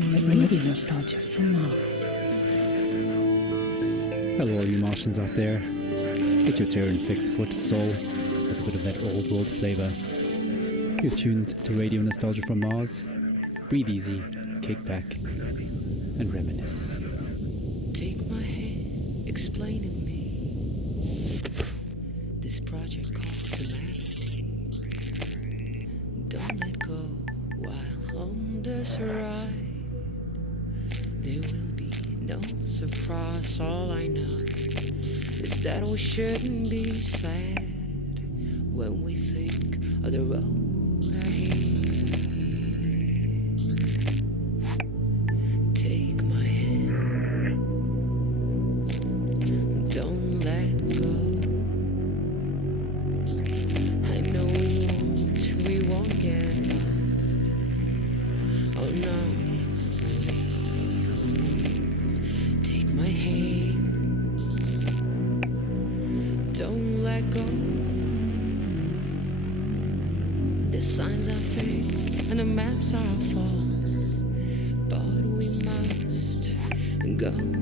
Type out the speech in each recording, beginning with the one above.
Radio nostalgia from Mars. Hello all you Martians out there. It's your turn, fixed foot soul, with a bit of that old world flavor. You're tuned to Radio Nostalgia from Mars. Breathe easy, kick back, and reminisce. Take my hand, explain to me this project called humanity. Don't let go while on this ride. There will be no surprise. All I know is that we shouldn't be sad when we think of the road ahead. Take my hand, don't let go. I know we won't get lost. Oh no. Take my hand, don't let go. The signs are fake and the maps are false, but we must go on.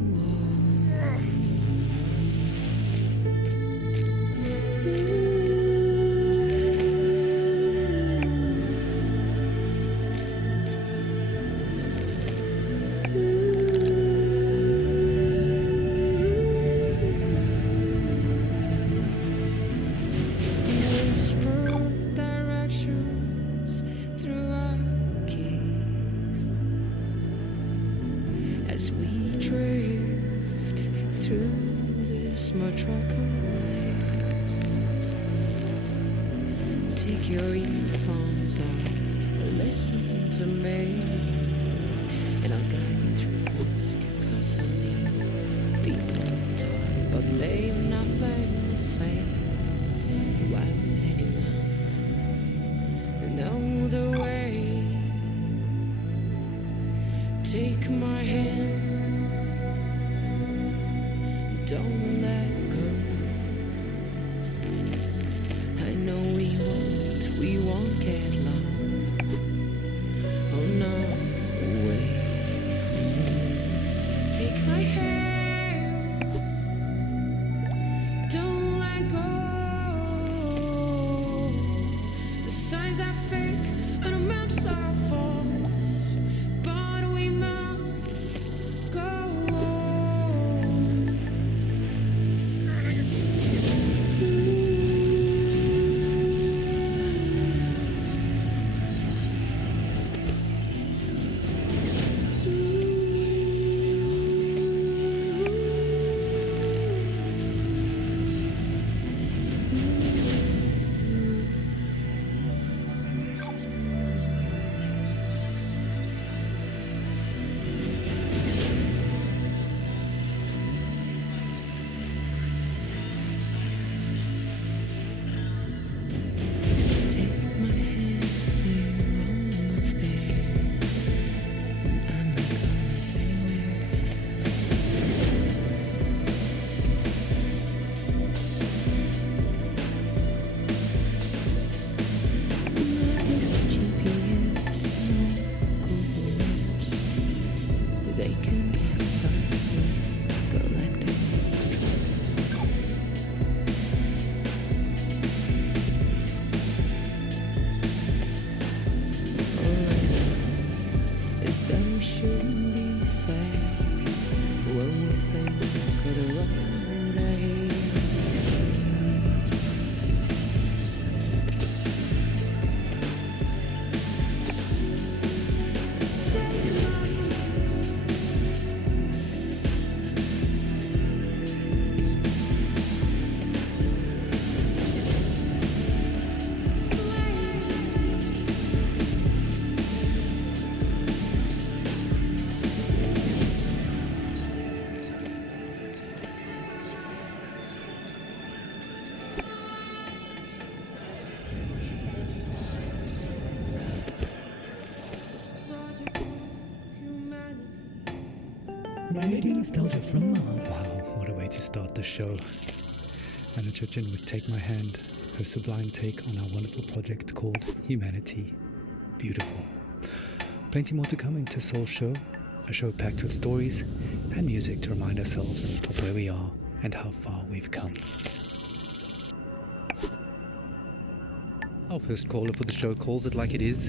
Radio nostalgia from Mars. Wow, what a way to start the show. Anna Churchin with Take My Hand, her sublime take on our wonderful project called Humanity. Beautiful. plenty more to come into Soul Show, a show packed with stories and music to remind ourselves of where we are and how far we've come. Our first caller for the show calls it like it is,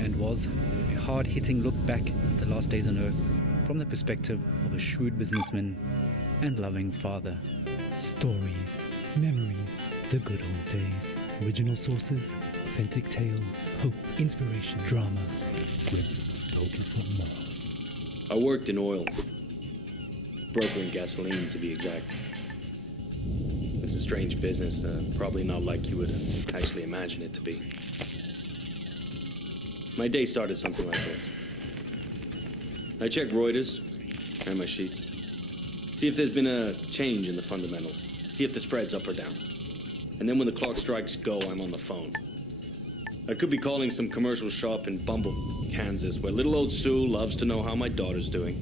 and was, a hard-hitting look back at the last days on Earth from the perspective of a shrewd businessman and loving father. Stories, memories, the good old days. Original sources, authentic tales, hope, inspiration, drama. Nostalgia from Mars. I worked in oil, brokering gasoline to be exact. It's a strange business, probably not like you would actually imagine it to be. My day started something like this. I check Reuters and my sheets. See if there's been a change in the fundamentals. See if the spread's up or down. And then when the clock strikes go, I'm on the phone. I could be calling some commercial shop in Bumble, Kansas, where little old Sue loves to know how my daughter's doing.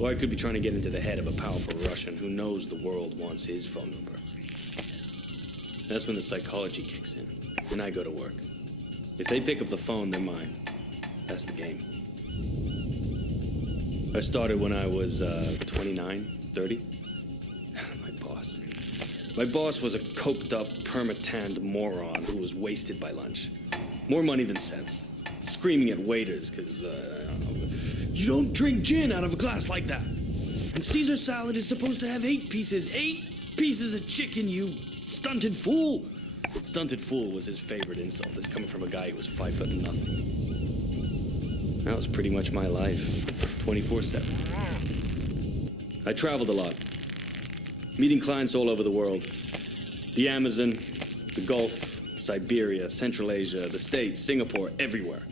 Or I could be trying to get into the head of a powerful Russian who knows the world wants his phone number. That's when the psychology kicks in, and I go to work. If they pick up the phone, they're mine. That's the game. I started when I was 29, 30. My boss was a coked-up, perma-tanned moron who was wasted by lunch. More money than sense. Screaming at waiters because, you don't drink gin out of a glass like that. And Caesar salad is supposed to have 8 pieces. 8 pieces of chicken, you stunted fool. Stunted fool was his favorite insult. It's coming from a guy who was 5 foot and nothing. That was pretty much my life, 24/7. I traveled a lot, meeting clients all over the world. The Amazon, the Gulf, Siberia, Central Asia, the States, Singapore, everywhere.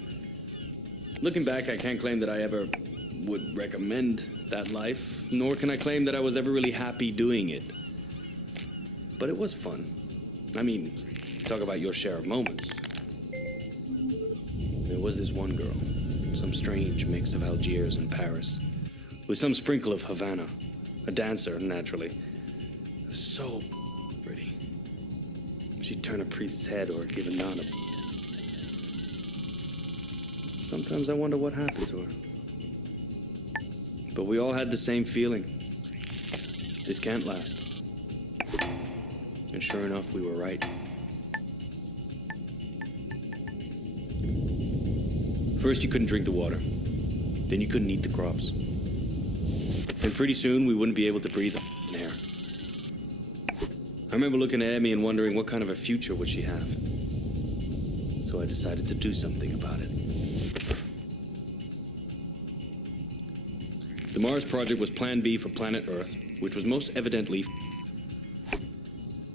Looking back, I can't claim that I ever would recommend that life, nor can I claim that I was ever really happy doing it. But it was fun. I mean, talk about your share of moments. There was this one girl, some strange mix of Algiers and Paris, with some sprinkle of Havana, a dancer, naturally. So pretty. She'd turn a priest's head or give a nod. Sometimes I wonder what happened to her. But we all had the same feeling. This can't last. And sure enough, we were right. First, you couldn't drink the water. Then you couldn't eat the crops. And pretty soon, we wouldn't be able to breathe the air. I remember looking at Emmy and wondering what kind of a future would she have. So I decided to do something about it. The Mars project was Plan B for planet Earth, which was most evidently.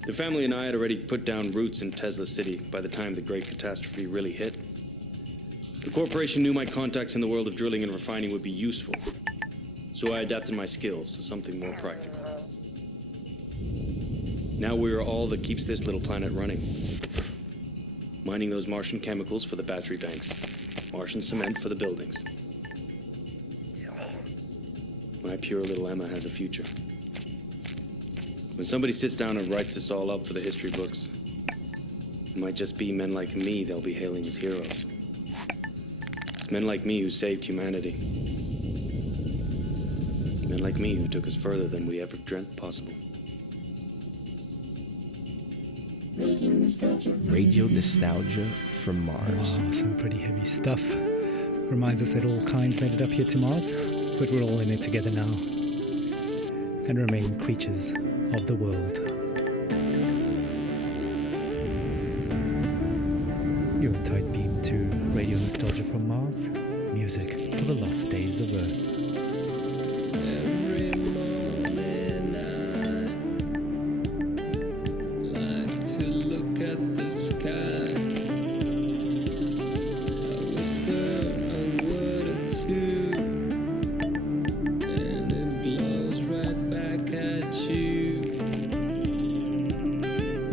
The family and I had already put down roots in Tesla City by the time the great catastrophe really hit. The corporation knew my contacts in the world of drilling and refining would be useful, so I adapted my skills to something more practical. Now we are all that keeps this little planet running. Mining those Martian chemicals for the battery banks, Martian cement for the buildings. My pure little Emma has a future. When somebody sits down and writes this all up for the history books, it might just be men like me they'll be hailing as heroes. It's men like me who saved humanity. Men like me who took us further than we ever dreamt possible. Radio nostalgia from Mars. Wow, some pretty heavy stuff. Reminds us that all kinds made it up here to Mars, but we're all in it together now. And remain creatures of the world. You're tight beam to Radio Nostalgia from Mars. Music for the lost days of Earth. Every morning I like to look at the sky. I whisper a word or two, and it glows right back at you.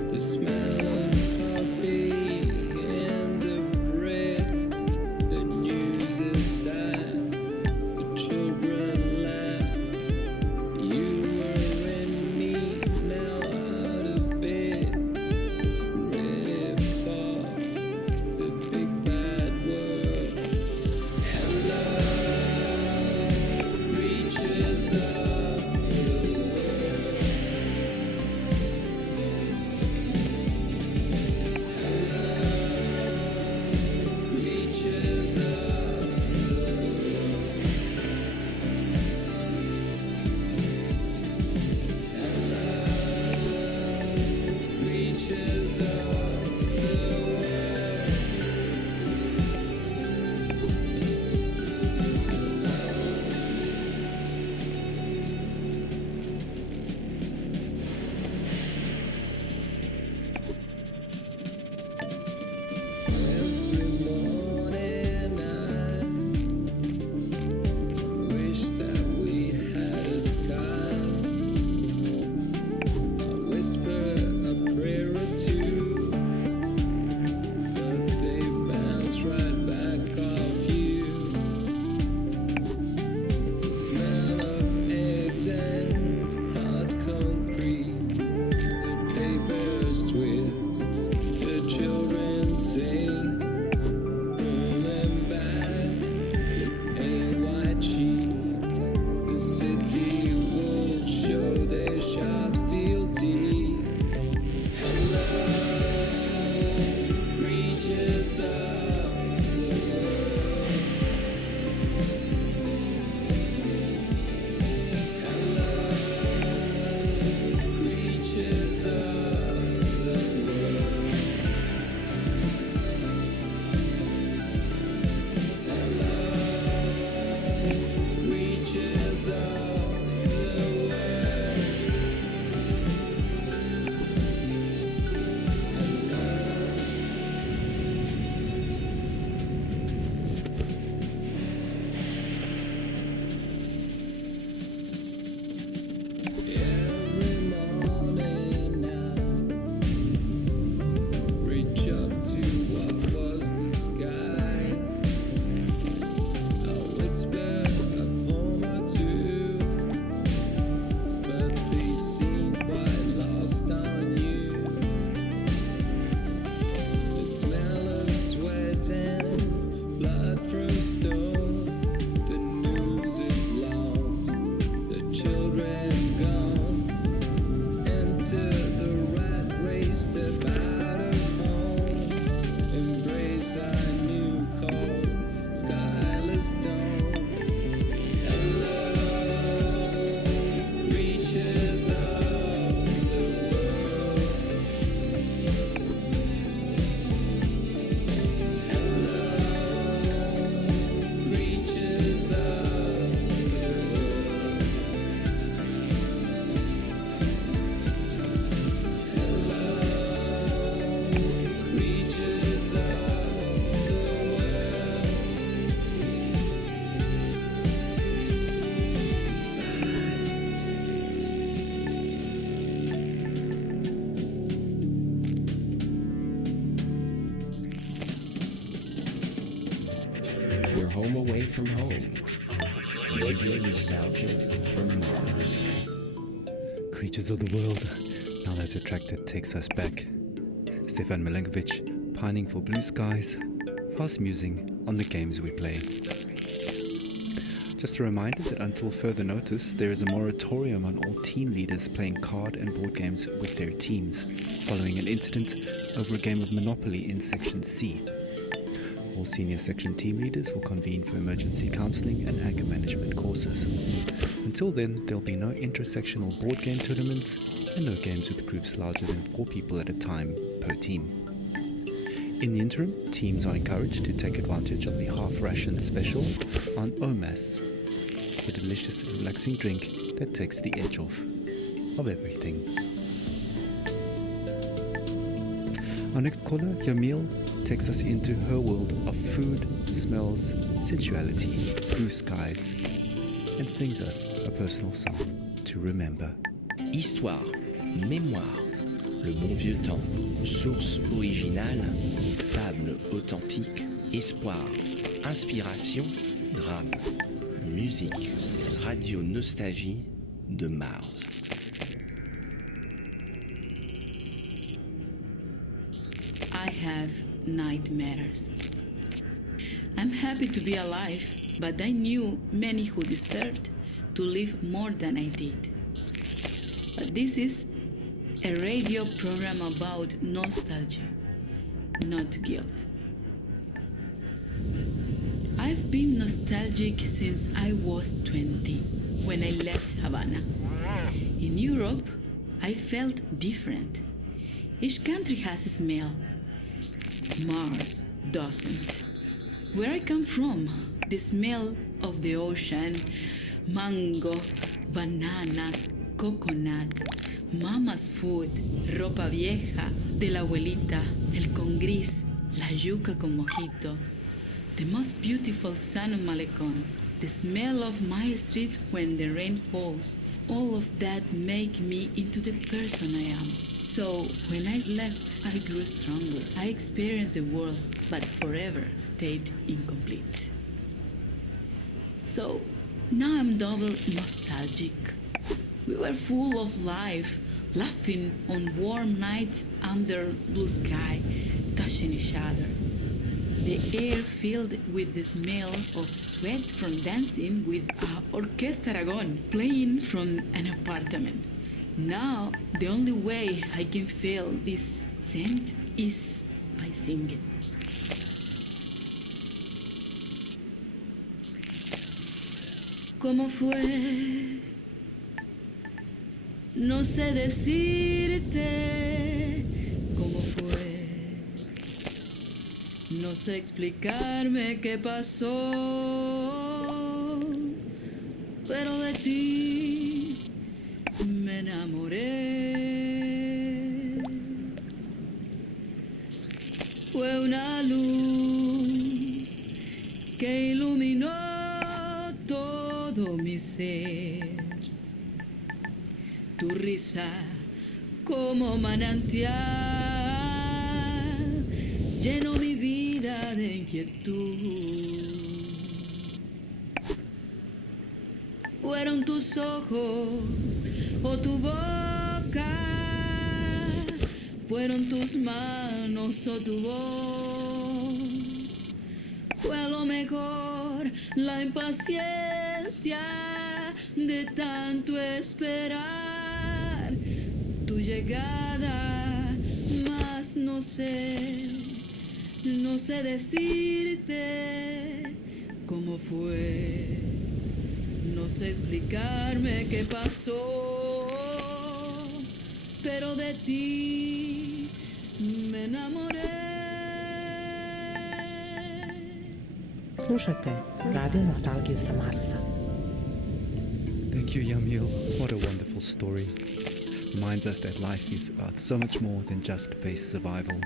The smell of coffee and of bread, the news is sad, the children from home. Radio nostalgia from Mars. Creatures of the world, now that a track that takes us back. Stefan Milenkovic, pining for blue skies, fast musing on the games we play. Just a reminder that until further notice, there is a moratorium on all team leaders playing card and board games with their teams, following an incident over a game of Monopoly in Section C. All senior section team leaders will convene for emergency counseling and anger management courses. Until then, there'll be no intersectional board game tournaments and no games with groups larger than 4 people at a time per team. In the interim, teams are encouraged to take advantage of the half-ration special on OMAS, a delicious and relaxing drink that takes the edge off of everything. Our next caller, Yamil, takes us into her world of food, smells, sensuality, blue skies, and sings us a personal song to remember. Histoire, mémoire, le bon vieux temps, source originale, fable authentique, espoir, inspiration, drame, musique, radio nostalgie de Mars. I have nightmares. I'm happy to be alive, but I knew many who deserved to live more than I did. But this is a radio program about nostalgia, not guilt. I've been nostalgic since I was 20, when I left Havana. In Europe, I felt different. Each country has a smell. Mars doesn't. Where I come from, the smell of the ocean, mango, bananas, coconut, mama's food, ropa vieja, de la abuelita, el con gris, la yuca con mojito, the most beautiful sun of Malecón, the smell of my street when the rain falls, all of that make me into the person I am. So when I left, I grew stronger. I experienced the world, but forever stayed incomplete. So now I'm double nostalgic. We were full of life, laughing on warm nights under blue sky, touching each other. The air filled with the smell of sweat from dancing with Orquesta Aragon playing from an apartment. Now, the only way I can feel this scent is by singing. ¿Cómo fue? No sé decirte cómo fue. No sé explicarme qué pasó, pero de ti me enamoré. Fue una luz que iluminó todo mi ser. Tu risa como manantial llenó mi vida de inquietud. Fueron tus ojos o tu boca, fueron tus manos o tu voz. Fue a lo mejor la impaciencia de tanto esperar tu llegada, mas no sé decirte cómo fue. No sé explicarme qué pasó, pero de ti me enamoré. Slušajte Radio Nostalgiju sa Marsa. Thank you, Yamil. What a wonderful story. Reminds us that life is about so much more than just base survival.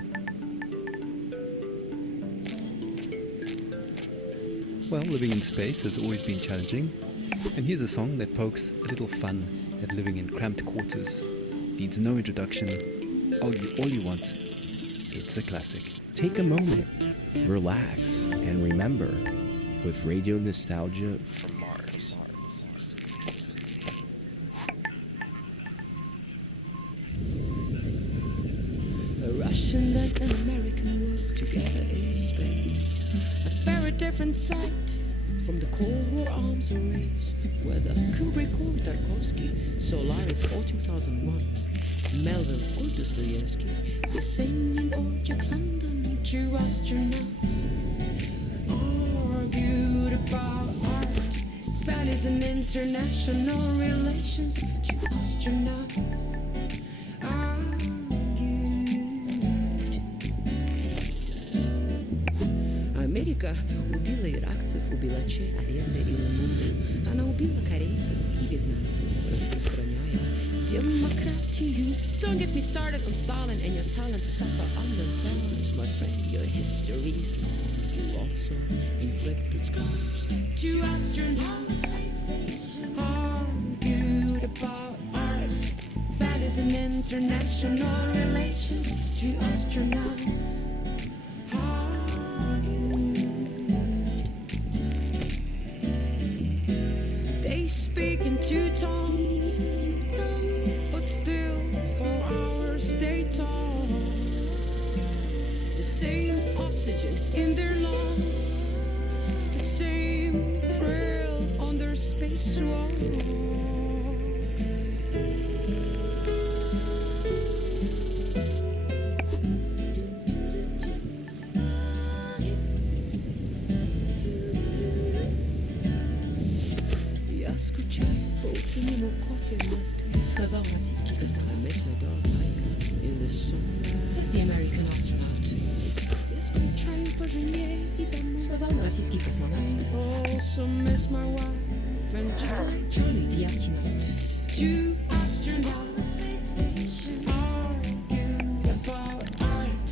Well, living in space has always been challenging, and here's a song that pokes a little fun at living in cramped quarters. Needs no introduction. All you want. It's a classic. Take a moment, relax, and remember, with radio nostalgia from Mars. A Russian and an American work together in space. A very different sight from the Cold War arms race, whether Kubrick or Tarkovsky, Solaris or 2001, Melville or Dostoevsky, Hussein or Jack London, two astronauts argued about art, values and international relations. Two astronauts Америка убила иранцев, убила Че, Аллена и Ламунду. Она убила корейцев и вьетнамцев, распространяя демократию. Don't get me started on Stalin and your talent to suffer under SARS. My friend, your history is long. You also inflicted scars. Two astronauts argued about art, values and international relations. Two astronauts. Two tongues, but still 4 hours they talk. The same oxygen in their lungs, the same thrill on their spacewalk. Сказал российский космонавт in the summer. Said the American astronaut. Я скучаю по жене и домой. Сказал российский космонавт. Also miss my wife and child. Charlie the astronaut. Two astronauts argued about art,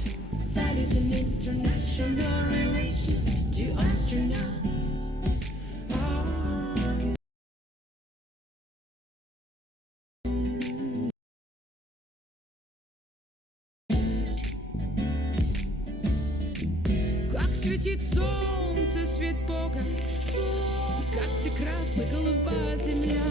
values and international relations. Two astronauts. Светит солнце, свет Бога, как прекрасна голубая земля.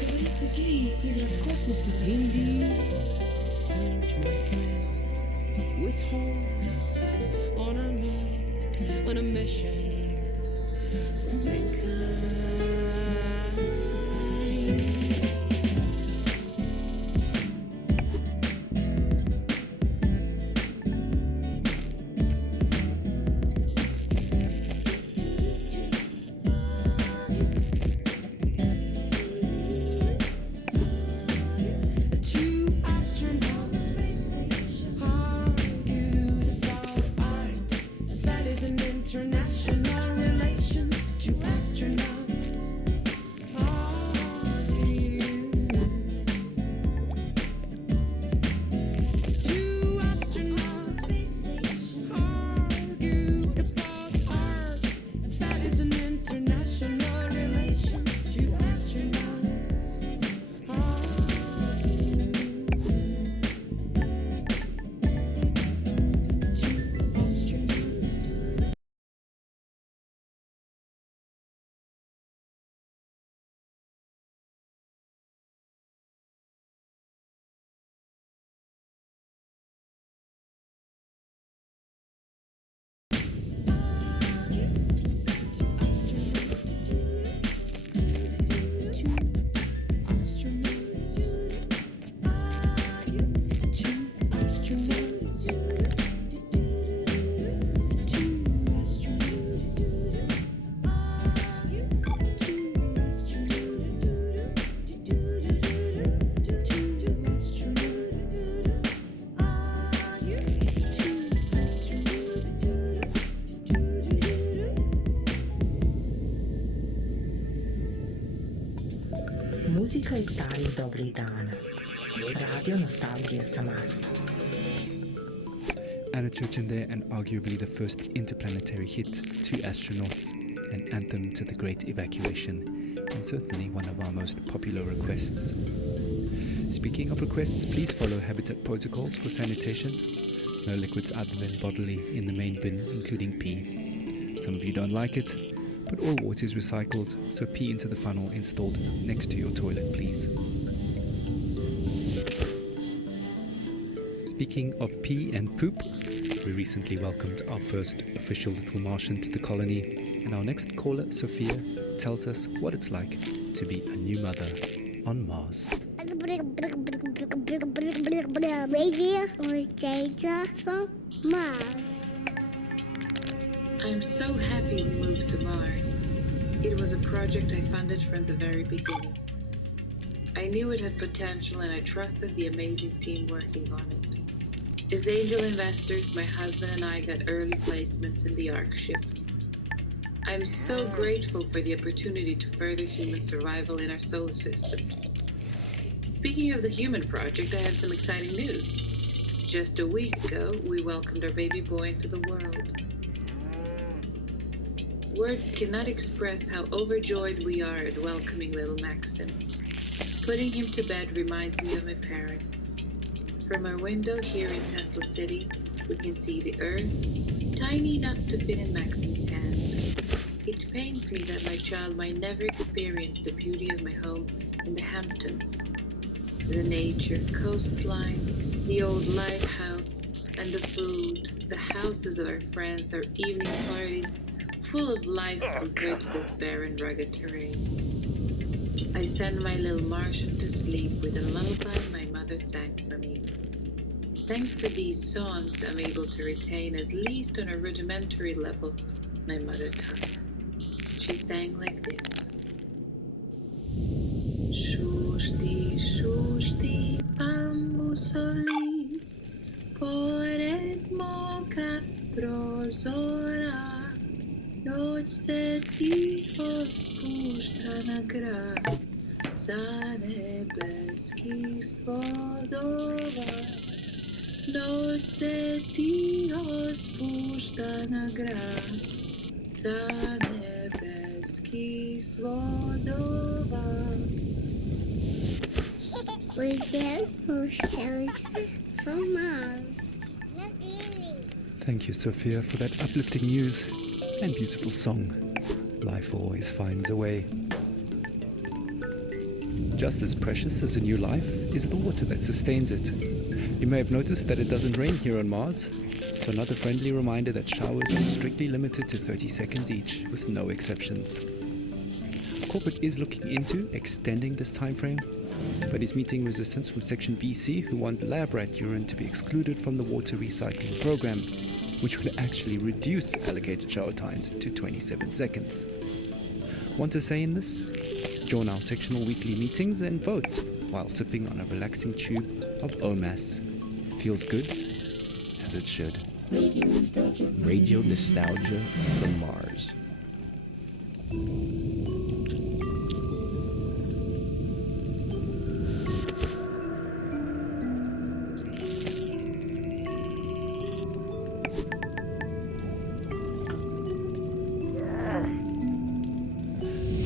Говорится, геи из космоса в Индии. Search my friend. With home on our mind, on a mission for mankind. International relations, two astronauts argued. Two astronauts argued about art, that is an international relations, two astronauts argued. Two astronauts. Muzika iz starih dobrih dana. Radio nostalgija sa Marsa. Anna and arguably the first interplanetary hit, Two Astronauts, an anthem to the Great Evacuation, and certainly one of our most popular requests. Speaking of requests, please follow Habitat protocols for sanitation. No liquids other than bodily in the main bin, including pee. Some of you don't like it, but all water is recycled, so pee into the funnel installed next to your toilet, please. Speaking of pee and poop, we recently welcomed our first official little Martian to the colony, and our next caller, Sophia, tells us what it's like to be a new mother on Mars. Radio data from Mars. I'm so happy we moved to Mars. It was a project I funded from the very beginning. I knew it had potential and I trusted the amazing team working on it. As angel investors, my husband and I got early placements in the ARC ship. I'm so grateful for the opportunity to further human survival in our solar system. Speaking of the human project, I have some exciting news. Just a week ago, we welcomed our baby boy into the world. Words cannot express how overjoyed we are at welcoming little Maxim. Putting him to bed reminds me of my parents. From our window here in Tesla City, we can see the Earth, tiny enough to fit in Maxim's hand. It pains me that my child might never experience the beauty of my home in the Hamptons. The nature, coastline, the old lighthouse, and the food, the houses of our friends, our evening parties, full of life compared to this barren, rugged terrain. I send my little Martian to sleep with a lullaby my mother sang for me. Thanks to these songs, I'm able to retain, at least on a rudimentary level, my mother tongue. She sang like this. Shushti, bambusolis, pored moka prozora, noć se ticho spušta na grad, sa nebeskih svodova. Noć se ticho spušta na grad, sa nebeskih svodova. We get from Mars. Thank you, Sophia, for that uplifting news and beautiful song. Life always finds a way. Just as precious as a new life is the water that sustains it. You may have noticed that it doesn't rain here on Mars, so another friendly reminder that showers are strictly limited to 30 seconds each, with no exceptions. Corporate is looking into extending this time frame, but is meeting resistance from Section BC, who want lab rat urine to be excluded from the water recycling program, which would actually reduce allocated shower times to 27 seconds. Want a say in this? Join our sectional weekly meetings and vote while sipping on a relaxing tube of OMAS. Feels good, as it should. Radio nostalgia from Mars.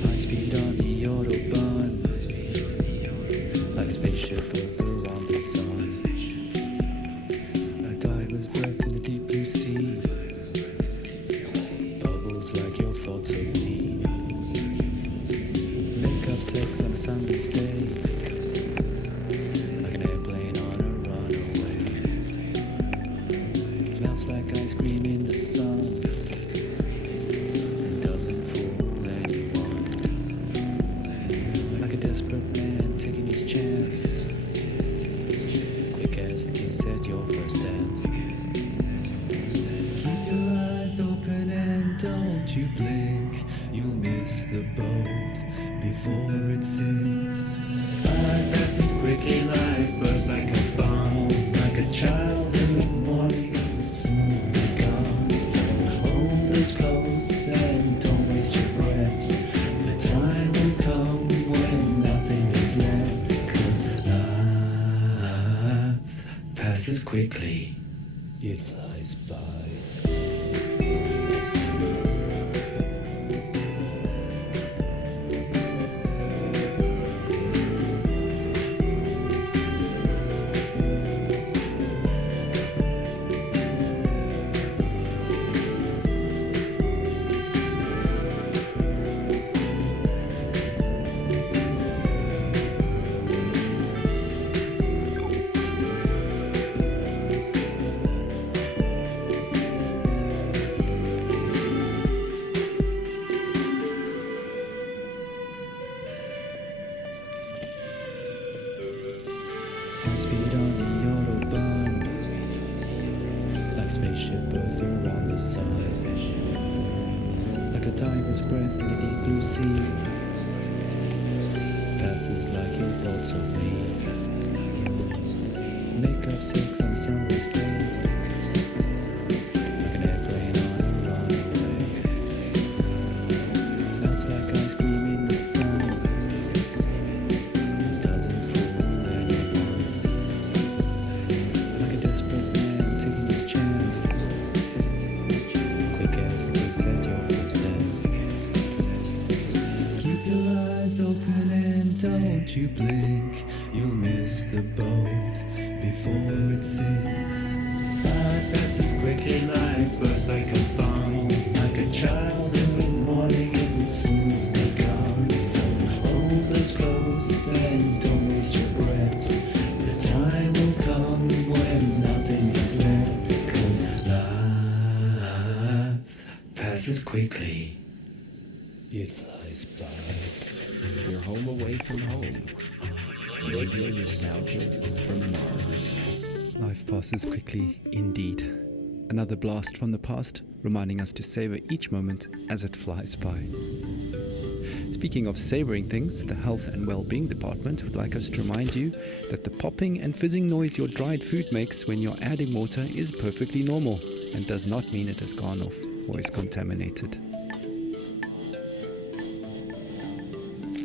High speed on the Autobahn, like spaceship goes around the sun. A diver's breath in a deep blue sea, bubbles like your thoughts of me. Make up sex on a Sunday's day, like an airplane on a runaway. Melts like ice cream in the sun. Desperate man taking his chance, quick as a kiss at your first dance. Keep your eyes open and don't you blink, you'll miss the boat before it sinks. Sky passes quickly, life bursts like a bomb, like a child in the morning, will soon be gone. So hold it close and don't waste your breath, the time will come when nothing is left, 'cause life passes quickly, it flies tiger's breath in a deep blue sea passes like your thoughts of me. Make up sex on summer's day, like an airplane on a runway. Melts like ice cream in the sun, doesn't fool anyone. Like a desperate man taking his chance, quick as the kiss at your first dance. Keep your eyes open and don't you blink, you'll miss the boat before it sinks. Life passes quickly like bursts like a bomb, like a child in the morning it will soon be gone. So hold those close and don't waste your breath. The time will come when nothing is left, because life passes quickly, it flies by. Your home away from home. Radio nostalgia from Mars. Life passes quickly indeed. Another blast from the past, reminding us to savor each moment as it flies by. Speaking of savoring things, the Health and Wellbeing Department would like us to remind you that the popping and fizzing noise your dried food makes when you're adding water is perfectly normal and does not mean it has gone off or is contaminated.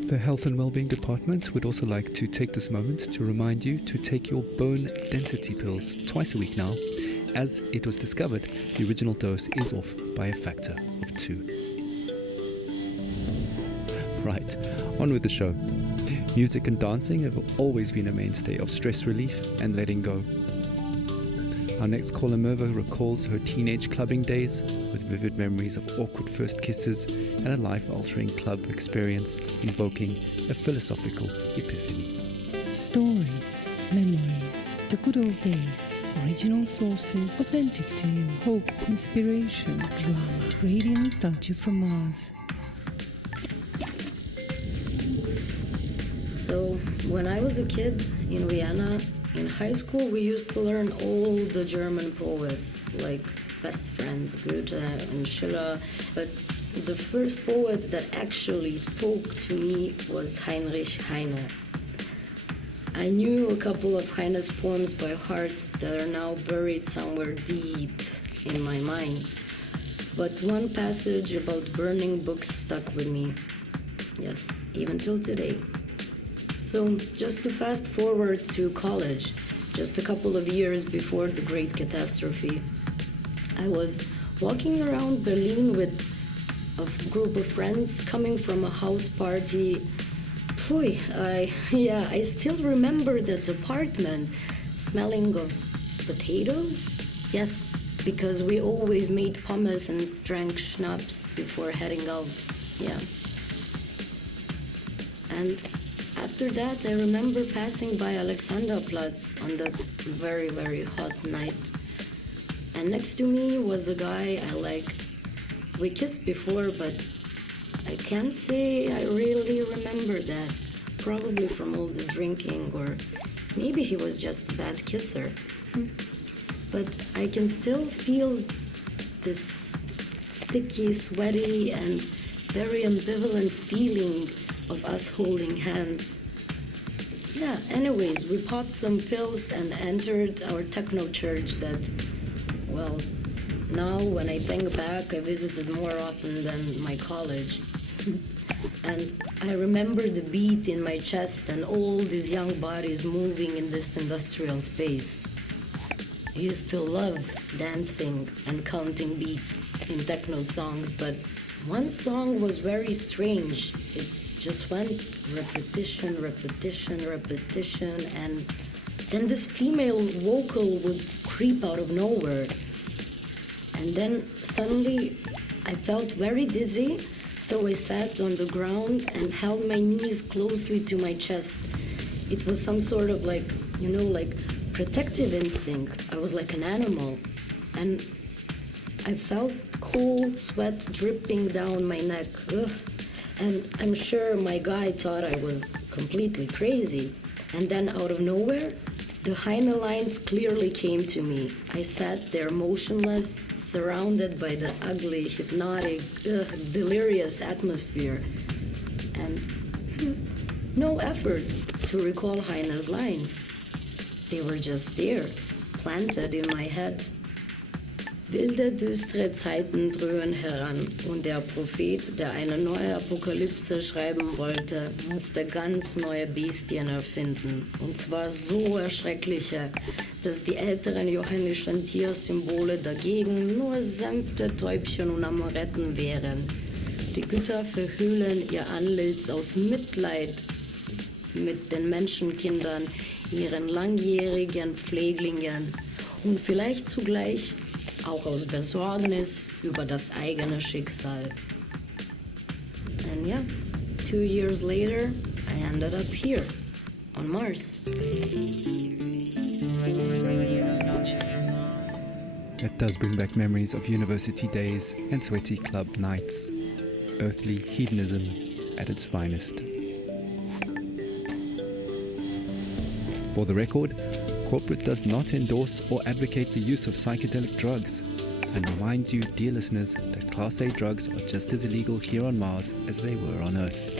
The Health and Wellbeing Department would also like to take this moment to remind you to take your bone density pills twice a week now, as it was discovered the original dose is off by a factor of 2. Right, on with the show. Music and dancing have always been a mainstay of stress relief and letting go. Our next caller, Merva, recalls her teenage clubbing days with vivid memories of awkward first kisses and a life-altering club experience invoking a philosophical epiphany. Stories, memories, the good old days, original sources, authentic tales, hope, inspiration, drama, radio nostalgia from Mars. So, when I was a kid in Vienna, in high school, we used to learn all the German poets, like Best Friends, Goethe and Schiller, but the first poet that actually spoke to me was Heinrich Heine. I knew a couple of Heine's poems by heart that are now buried somewhere deep in my mind, but one passage about burning books stuck with me. Yes, even till today. So, just to fast forward to college, just a couple of years before the Great Catastrophe, I was walking around Berlin with a group of friends coming from a house party. I still remember that apartment smelling of potatoes. Yes, because we always made pommes and drank schnapps before heading out. Yeah. And after that, I remember passing by Alexanderplatz on that very, very hot night. And next to me was a guy I liked. We kissed before, but I can't say I really remember that. Probably from all the drinking, or maybe he was just a bad kisser. But I can still feel this sticky, sweaty, and very ambivalent feeling of us holding hands. Yeah, anyways, we popped some pills and entered our techno church that, well, now when I think back, I visited more often than my college. And I remember the beat in my chest and all these young bodies moving in this industrial space. I used to love dancing and counting beats in techno songs, but one song was very strange. It just went repetition, repetition, repetition, and then this female vocal would creep out of nowhere. And then suddenly I felt very dizzy, so I sat on the ground and held my knees closely to my chest. It was some sort of like protective instinct. I was like an animal. And I felt cold sweat dripping down my neck. Ugh. And I'm sure my guy thought I was completely crazy. And then out of nowhere, The Heine lines clearly came to me. I sat there motionless, surrounded by the ugly, hypnotic, delirious atmosphere, and no effort to recall Heine's lines. They were just there, planted in my head. Wilde, düstere Zeiten dröhnen heran und der Prophet, der eine neue Apokalypse schreiben wollte, musste ganz neue Bestien erfinden. Und zwar so erschreckliche, dass die älteren johannischen Tiersymbole dagegen nur sanfte Täubchen und Amoretten wären. Die Götter verhüllen ihr Antlitz aus Mitleid mit den Menschenkindern, ihren langjährigen Pfleglingen und vielleicht zugleich auch aus Besorgnis über das eigene Schicksal. And yeah, 2 years later, I ended up here, on Mars. That does bring back memories of university days and sweaty club nights. Earthly hedonism at its finest. For the record, corporate does not endorse or advocate the use of psychedelic drugs and reminds you, dear listeners, that Class A drugs are just as illegal here on Mars as they were on Earth.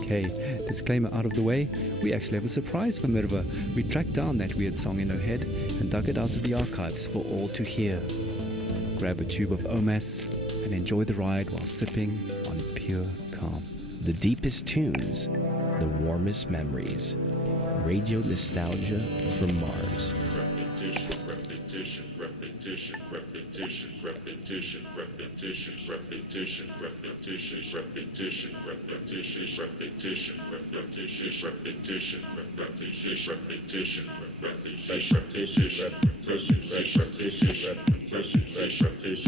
Okay, disclaimer out of the way, we actually have a surprise for Mirva. We tracked down that weird song in her head and dug it out of the archives for all to hear. Grab a tube of OMAS and enjoy the ride while sipping on pure calm. The deepest tunes, the warmest memories. Radio nostalgia from Mars. Repetition, repetition, repetition, repetition, repetition, repetition, repetition, repetition, repetition, repetition, repetition, repetition, repetition, repetition, repetition, repetition, repetition, repetition,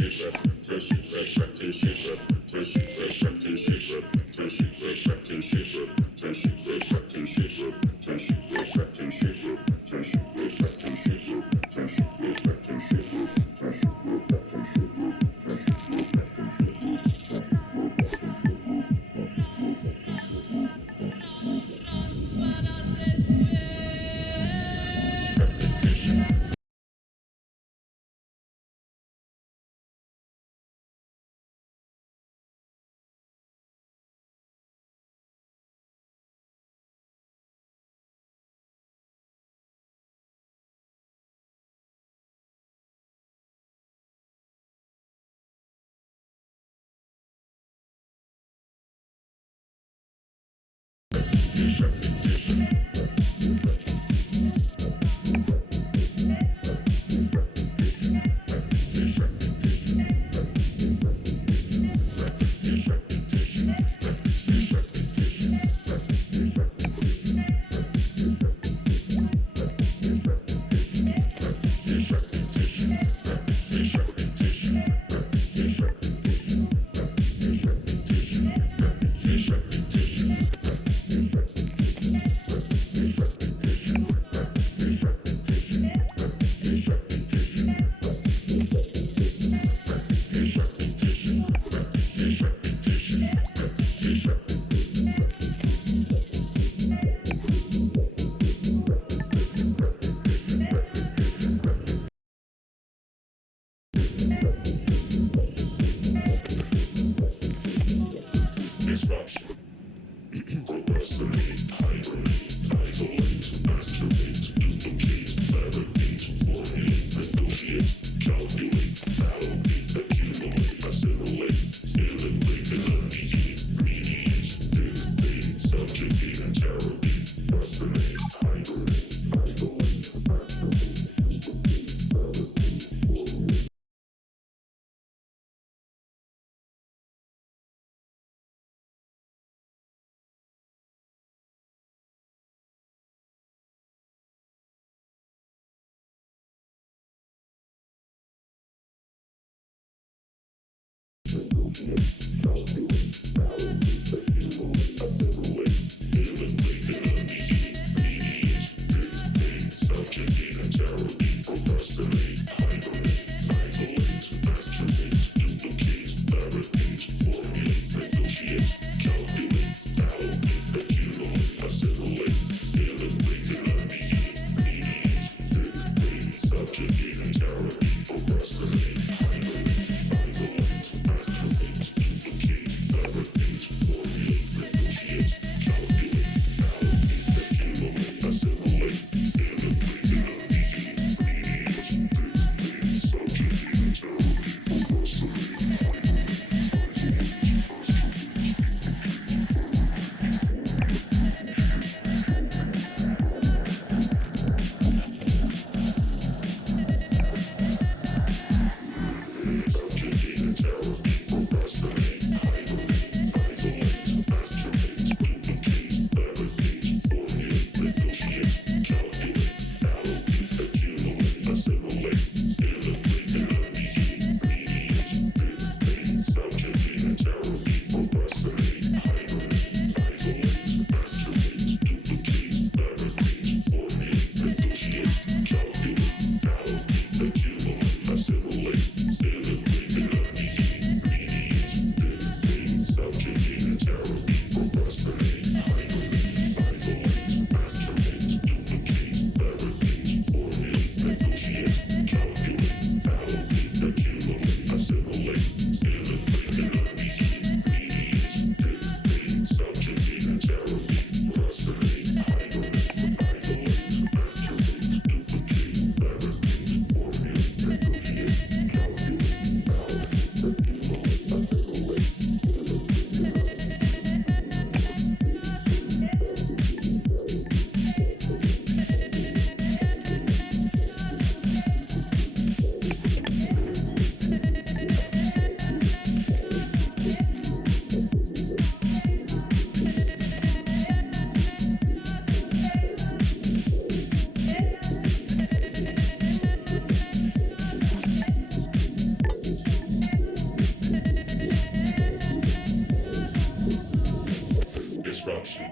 disruption.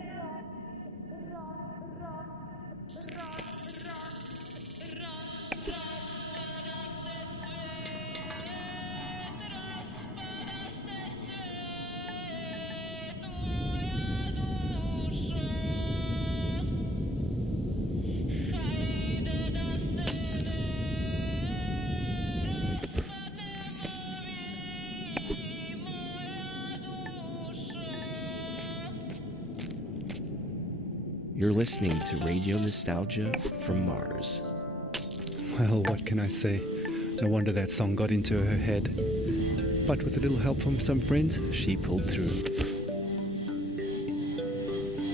You're listening to Radio Nostalgia from Mars. Well, what can I say? No wonder that song got into her head. But with a little help from some friends, she pulled through.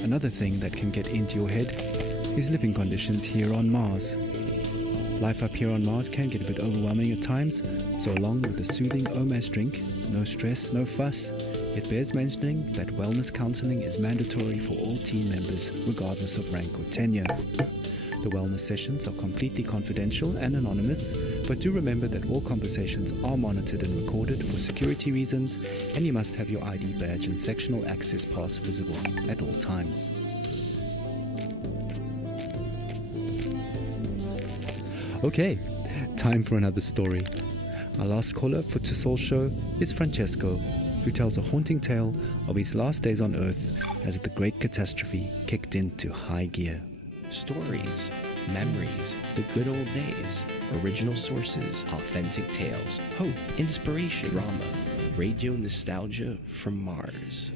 Another thing that can get into your head is living conditions here on Mars. Life up here on Mars can get a bit overwhelming at times, so along with a soothing OMAS drink, no stress, no fuss, it bears mentioning that wellness counseling is mandatory for all team members, regardless of rank or tenure. The wellness sessions are completely confidential and anonymous, but do remember that all conversations are monitored and recorded for security reasons, and you must have your ID badge and sectional access pass visible at all times. Okay, time for another story. Our last caller for Tussol's show is Francesco, who tells a haunting tale of his last days on Earth as the Great Catastrophe kicked into high gear. Stories, memories, the good old days, original sources, authentic tales, hope, inspiration, drama, radio nostalgia from Mars.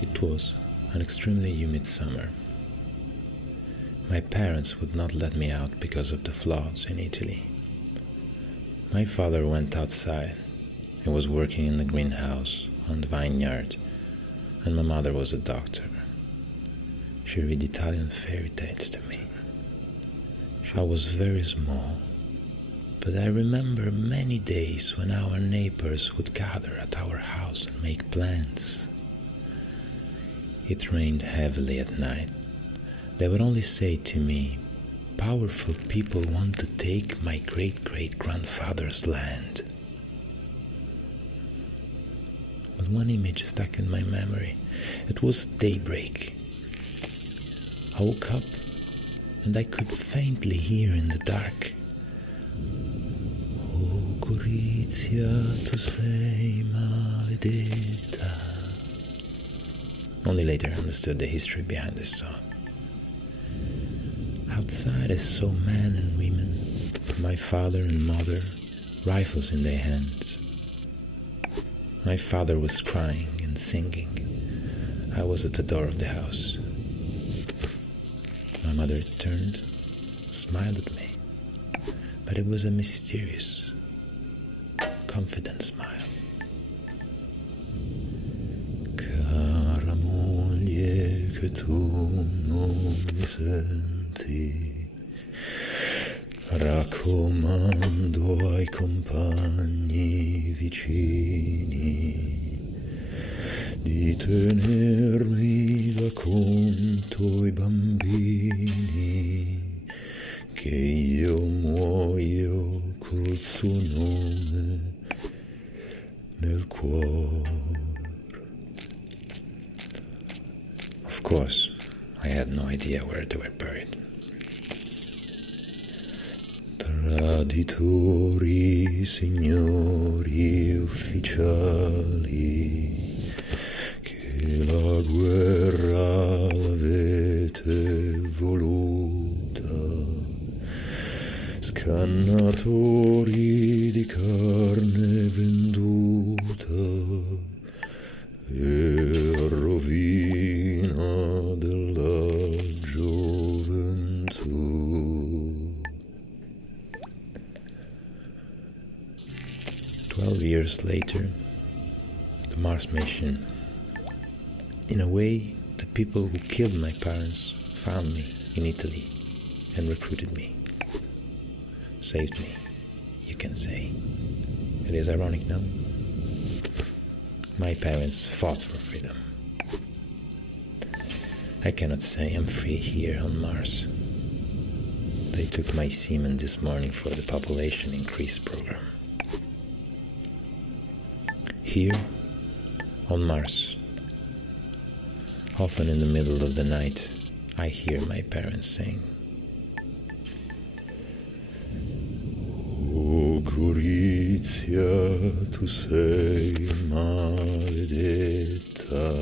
It was an extremely humid summer. My parents would not let me out because of the floods in Italy. My father went outside. He was working in the greenhouse on the vineyard, and my mother was a doctor. She read Italian fairy tales to me. I was very small, but I remember many days when our neighbors would gather at our house and make plans. It rained heavily at night. They would only say to me, "Powerful people want to take my great-great-grandfather's land." But one image stuck in my memory. It was daybreak. I woke up and I could faintly hear in the dark, "Oh, Gorizia, tu sei maledetta." Only later I understood the history behind this song. Outside I saw men and women, my father and mother, rifles in their hands. My father was crying and singing. I was at the door of the house. My mother turned, smiled at me, but it was a mysterious, confident smile. Cara moglie, che tu non mi senti, raccomando ai compagni vicini di tenermi da conto i bambini, che io muoio col suo nome nel cuore. Of course, I had no idea where they were buried. Traditori, signori ufficiali, che la guerra l'avete voluta, scannatori di carne venduta e rovina della gioventù. 12 years later, the Mars mission. In a way, the people who killed my parents found me in Italy. and recruited me. Saved me, you can say. It is ironic, no? My parents fought for freedom. I cannot say I'm free here on Mars. They took my semen this morning for the population increase program. Here, on Mars, often in the middle of the night, I hear my parents saying, "O Gorizia, tu sei maledetta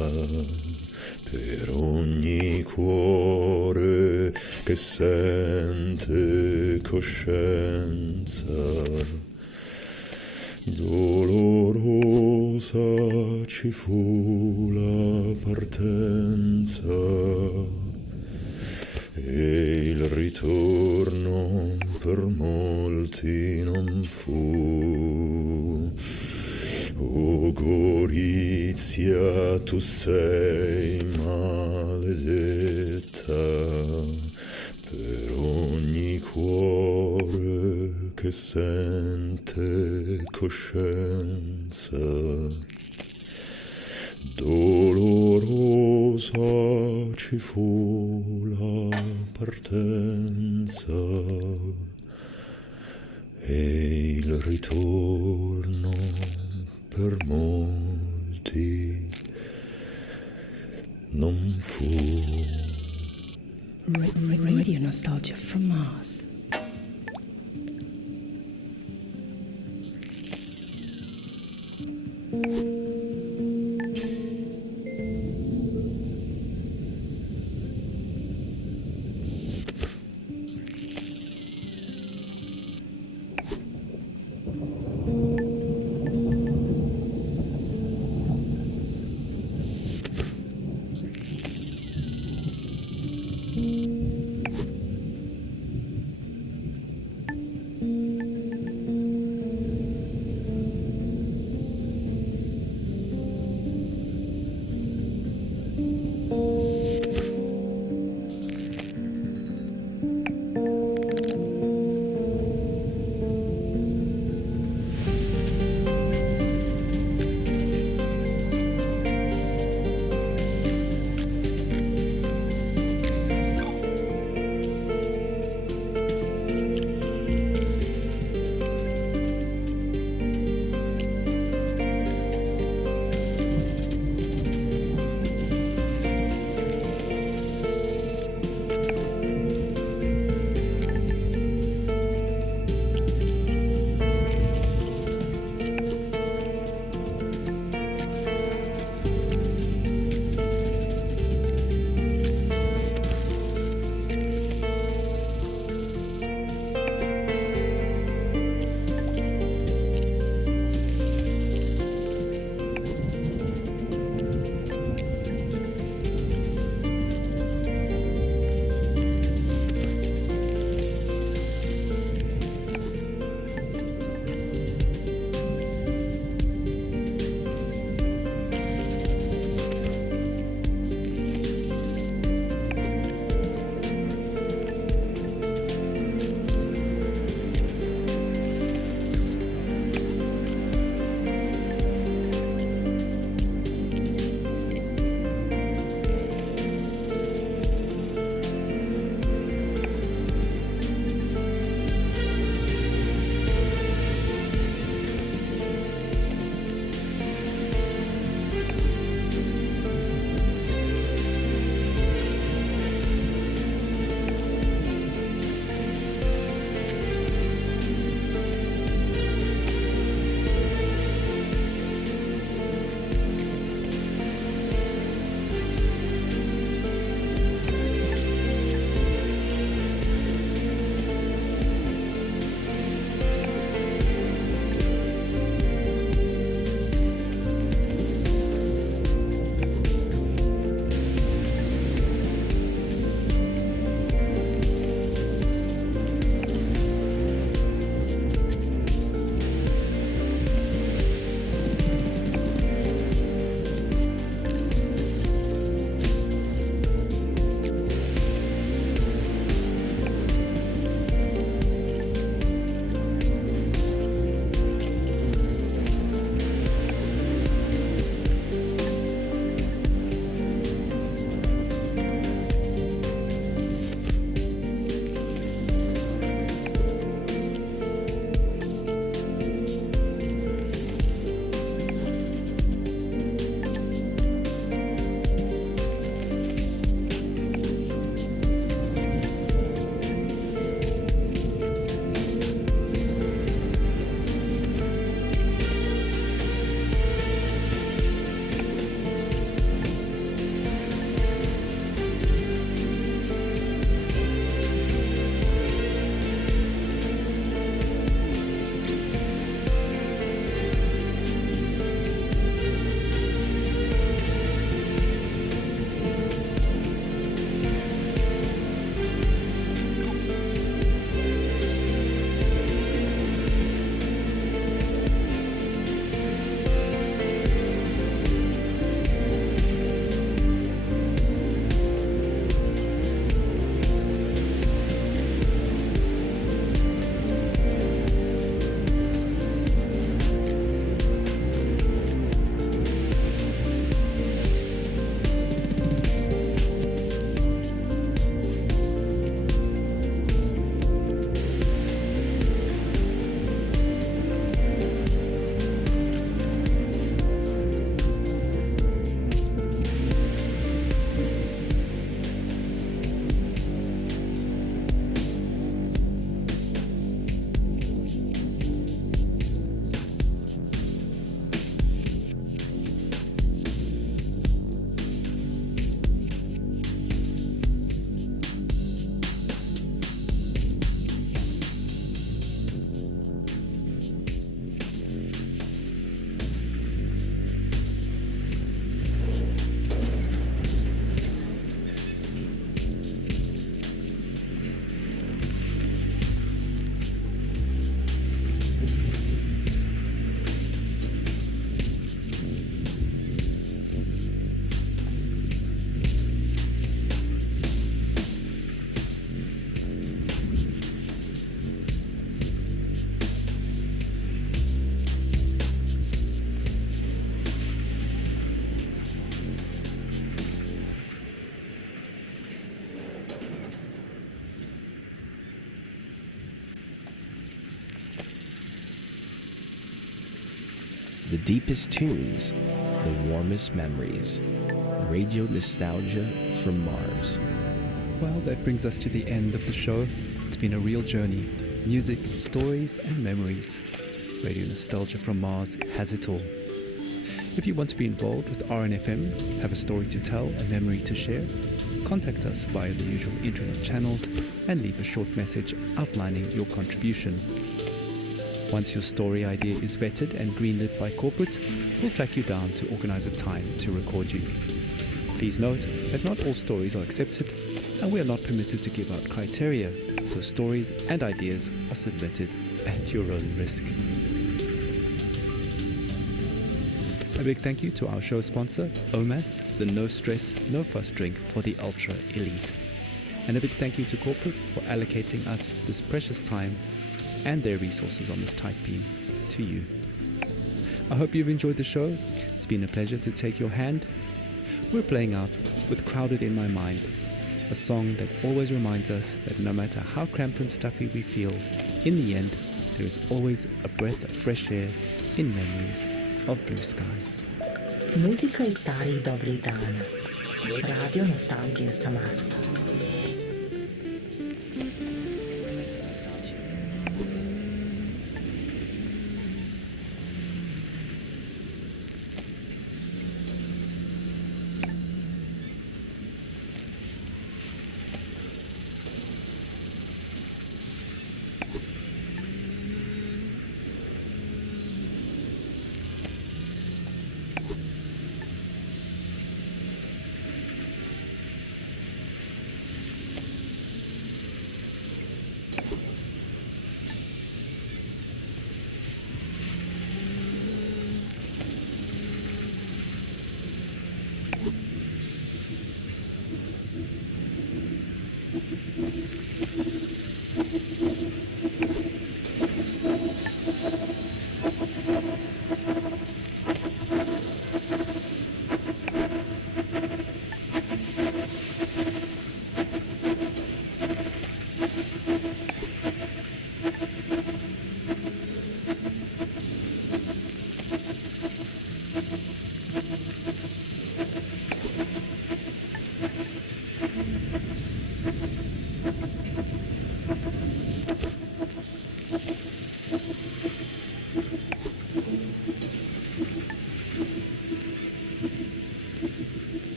per ogni cuore che sente coscienza. Dolorosa ci fu la partenza e il ritorno per molti non fu. O Gorizia, tu sei maledetta per ogni cuore che sente coscienza. Dolorosa ci fu la partenza e il ritorno per molti non fu." Radio nostalgia from Mars. deepest tunes, the warmest memories. Radio nostalgia from Mars. Well, that brings us to the end of the show. It's been a real journey. Music, stories, and memories. Radio Nostalgia from Mars has it all. If you want to be involved with RNFM, have a story to tell, a memory to share, contact us via the usual internet channels and leave a short message outlining your contribution. Once your story idea is vetted and greenlit by corporate, we'll track you down to organize a time to record you. Please note that not all stories are accepted, and we are not permitted to give out criteria, so stories and ideas are submitted at your own risk. A big thank you to our show sponsor, OMAS, the No Stress, No Fuss drink for the ultra elite. And a big thank you to corporate for allocating us this precious time and their resources on this tight beam to you. I hope you've enjoyed the show. It's been a pleasure to take your hand. We're playing out with Crowded in My Mind, a song that always reminds us that no matter how cramped and stuffy we feel, in the end, there is always a breath of fresh air in memories of blue skies. Muzika iz starih dobrih dana. Radio nostalgije sa Marsa.